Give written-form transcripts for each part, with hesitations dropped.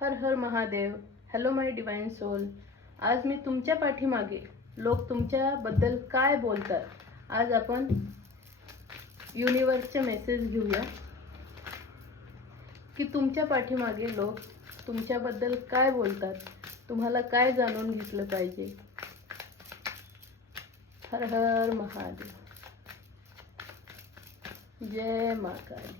हर हर Mahadev. Hello माय divine soul. आज मी तुमच्या पाठीमागे लोक तुमच्याबद्दल काय बोलतात, आज आपण युनिवर्सचे मेसेज घेऊया की तुमच्या पाठीमागे लोक तुमच्याबद्दल काय बोलतात, तुम्हाला काय जाणून घेतलं पाहिजे. हर हर महादेव. जय मा काली.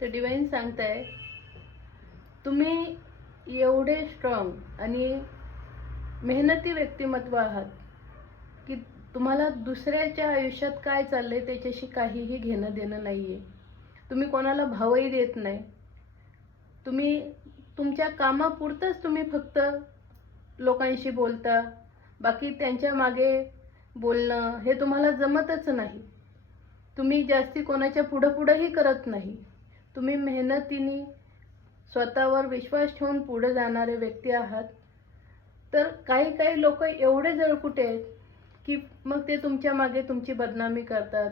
तर डिवाइन सांगताय, तुम्ही एवढे स्ट्रॉंग आणि मेहनती व्यक्तिमत्व आहात की तुम्हाला दुसऱ्याच्या आयुष्यात काय चाललंय त्याच्याशी काहीही घेणं देणं नाहीये. तुम्ही कोणाला भावही देत नाही. तुम्ही तुमच्या कामापुरतंच तुम्ही फक्त लोकांशी बोलता. बाकी त्यांच्या मागे बोलणं हे तुम्हाला जमतच नाही. तुम्ही जास्ती कोणाच्या पुढंही करत नाही. तुम्ही मेहनतीने स्वतःवर विश्वास ठेवून पुढे जाणारे व्यक्ती आहात. तर काही लोक एवढे जळकुटे आहेत की मग ते तुमच्या मागे तुमची बदनामी करतात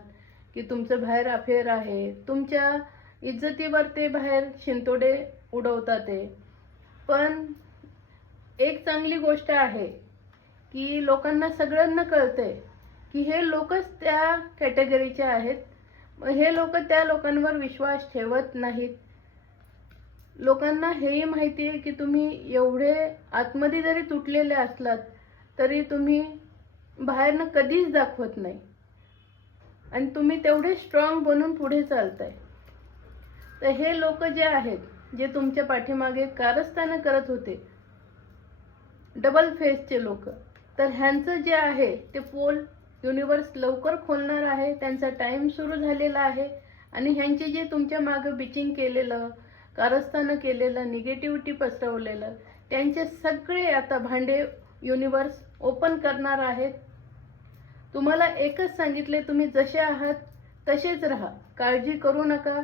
की तुमचं बाहेर अफेअर आहे. तुमच्या इज्जतीवर ते बाहेर शिंतोडे उडवतात. पण एक चांगली गोष्ट आहे की लोकांना सगळ्यांना कळतंय की हे लोकच त्या कॅटेगरीचे आहेत. हे लोक त्या लोकांवर विश्वास ठेवत नाहीत. लोकांना हेही माहिती आहे की तुम्ही एवढे आतमध्ये जरी तुटलेले असलात तरी तुम्ही बाहेरनं कधीच दाखवत नाही आणि तुम्ही तेवढे स्ट्रॉंग बनून पुढे चालताय. तर हे लोक जे आहेत जे तुमच्या पाठीमागे कारस्थानं करत होते, डबल फेसचे लोक, तर ह्यांचं जे आहे ते पोल युनिवर्स लवकर खोलणार आहे. त्यांचा टाइम सुरू झालेला आहे आणि ह्यांचे जे तुमच्या मागं बिचिंग केलेलं, कारस्थानं केलेलं, निगेटिव्हिटी पसरवलेलं, त्यांचे सगळे आता भांडे युनिवर्स ओपन करणार आहेत. तुम्हाला एकच सांगितले, तुम्ही जसे आहात तसेच राहा. काळजी करू नका.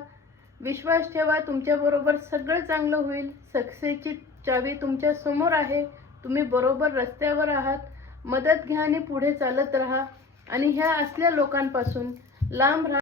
विश्वास ठेवा. तुमच्याबरोबर सगळं चांगलं होईल. सक्सेसची चावी तुमच्या समोर आहे. तुम्ही बरोबर रस्त्यावर आहात. मदत घ्या आणि पुढे चालत राहा आणि ह्या असल्या लोकांपासून लांब राहा.